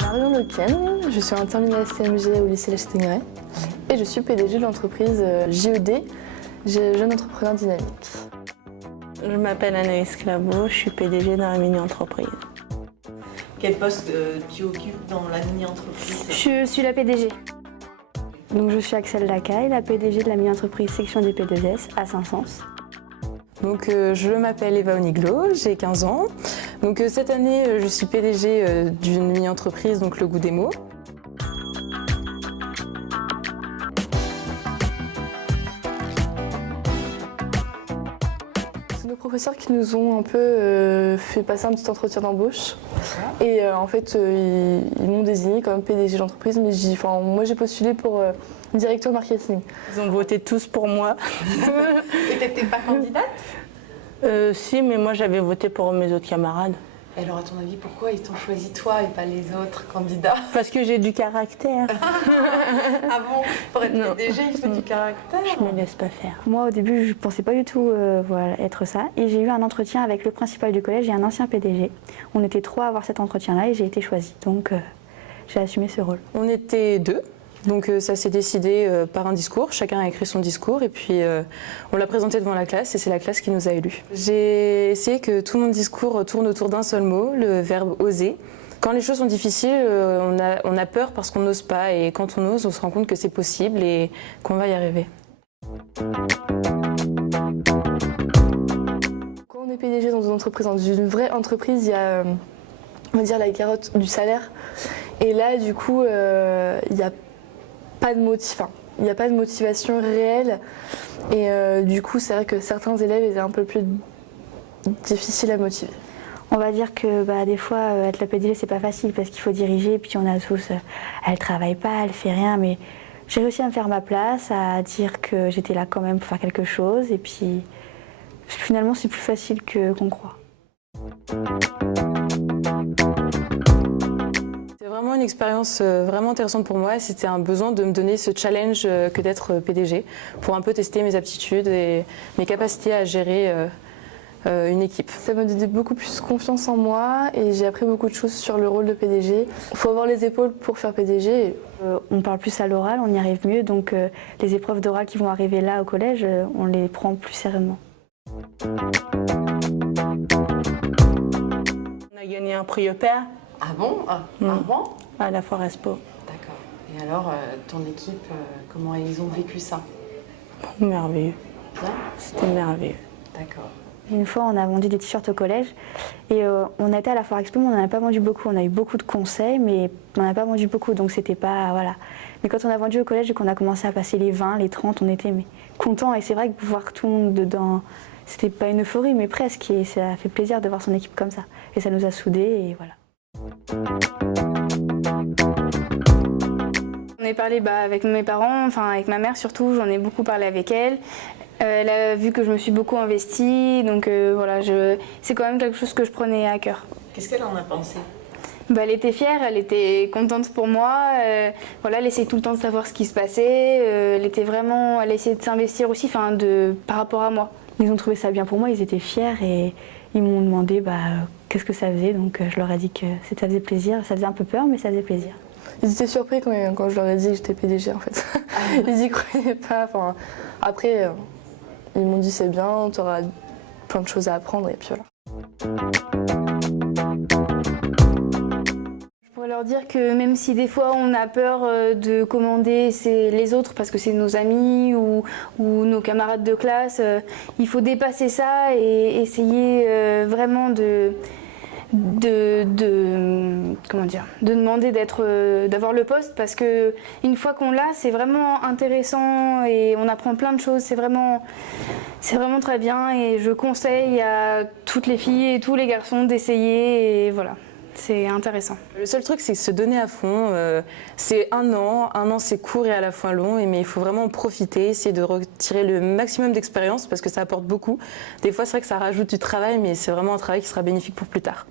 Marion Lequesne, je suis en terminale CMG au lycée Lachette-Tingray et je suis PDG de l'entreprise JED, Jeune Entrepreneur Dynamique. Je m'appelle Anaïs Claveau, je suis PDG dans la mini-entreprise. Quel poste tu occupes dans la mini-entreprise? Je suis la PDG. Donc je suis Axel Lacaille, la PDG de la mini-entreprise section des P2S à Saint-Saëns. Donc, je m'appelle Eva Oniglo, j'ai 15 ans. Donc, cette année, je suis PDG d'une mini-entreprise, donc Le Goût des mots. C'est nos professeurs qui nous ont un peu fait passer un petit entretien d'embauche. Et en fait, ils m'ont désigné comme PDG de l'entreprise, mais moi j'ai postulé pour directeur marketing. Ils ont voté tous pour moi. Et t'étais pas candidate? Si, mais moi j'avais voté pour mes autres camarades. Et alors, à ton avis, pourquoi ils t'ont choisi toi et pas les autres candidats? Parce que j'ai du caractère. Ah bon? Pour être PDG, il faut du caractère. Je me laisse pas faire. Moi au début je pensais pas du tout être ça et j'ai eu un entretien avec le principal du collège et un ancien PDG. On était 3 à avoir cet entretien-là et j'ai été choisie, donc j'ai assumé ce rôle. On était 2. Donc ça s'est décidé par un discours, chacun a écrit son discours et puis on l'a présenté devant la classe et c'est la classe qui nous a élus. J'ai essayé que tout mon discours tourne autour d'un seul mot, le verbe oser. Quand les choses sont difficiles, on a peur parce qu'on n'ose pas et quand on ose, on se rend compte que c'est possible et qu'on va y arriver. Quand on est PDG dans une entreprise, dans une vraie entreprise, il y a on va dire la carotte du salaire. Et là, du coup, il n'y a pas de motivation réelle et du coup c'est vrai que certains élèves étaient un peu plus difficiles à motiver. On va dire que des fois être la PDG c'est pas facile parce qu'il faut diriger et puis on a tous, elle travaille pas, elle fait rien, mais j'ai réussi à me faire ma place, à dire que j'étais là quand même pour faire quelque chose et puis finalement c'est plus facile qu'on croit. C'est vraiment une expérience vraiment intéressante pour moi. C'était un besoin de me donner ce challenge que d'être PDG pour un peu tester mes aptitudes et mes capacités à gérer une équipe. Ça m'a donné beaucoup plus confiance en moi et j'ai appris beaucoup de choses sur le rôle de PDG. Il faut avoir les épaules pour faire PDG. On parle plus à l'oral, on y arrive mieux, donc les épreuves d'oral qui vont arriver là au collège, on les prend plus sérieusement. On a gagné un prix au père. Ah bon? À la Foire Expo. D'accord. Et alors, ton équipe, comment ils ont vécu ça? Merveilleux. Bien? C'était merveilleux. D'accord. Une fois, on a vendu des t-shirts au collège et on a été à la Foire Expo, mais on n'en a pas vendu beaucoup. On a eu beaucoup de conseils, mais on n'en a pas vendu beaucoup, donc c'était pas... voilà. Mais quand on a vendu au collège et qu'on a commencé à passer les 20, les 30, on était contents. Et c'est vrai que voir tout le monde dedans, c'était pas une euphorie, mais presque. Et ça a fait plaisir de voir son équipe comme ça. Et ça nous a soudés et voilà. On est parlé avec mes parents, enfin avec ma mère surtout, j'en ai beaucoup parlé avec elle. Elle a vu que je me suis beaucoup investie, donc voilà, c'est quand même quelque chose que je prenais à cœur. Qu'est-ce qu'elle en a pensé? Elle était fière, elle était contente pour moi, voilà, elle essayait tout le temps de savoir ce qui se passait, elle essayait de s'investir aussi par rapport à moi. Ils ont trouvé ça bien pour moi, ils étaient fiers et ils m'ont demandé qu'est-ce que ça faisait, donc je leur ai dit que ça faisait plaisir, ça faisait un peu peur mais ça faisait plaisir. Ils étaient surpris quand je leur ai dit que j'étais PDG en fait. Ils y croyaient pas. Après, ils m'ont dit c'est bien, tu auras plein de choses à apprendre et puis voilà. Je pourrais leur dire que même si des fois on a peur de commander les autres parce que c'est nos amis ou nos camarades de classe, il faut dépasser ça et essayer vraiment de demander d'avoir le poste parce que une fois qu'on l'a, c'est vraiment intéressant et on apprend plein de choses. C'est vraiment très bien et je conseille à toutes les filles et tous les garçons d'essayer et voilà. C'est intéressant. Le seul truc, c'est se donner à fond. C'est un an c'est court et à la fois long, mais il faut vraiment en profiter, essayer de retirer le maximum d'expérience parce que ça apporte beaucoup. Des fois, c'est vrai que ça rajoute du travail, mais c'est vraiment un travail qui sera bénéfique pour plus tard.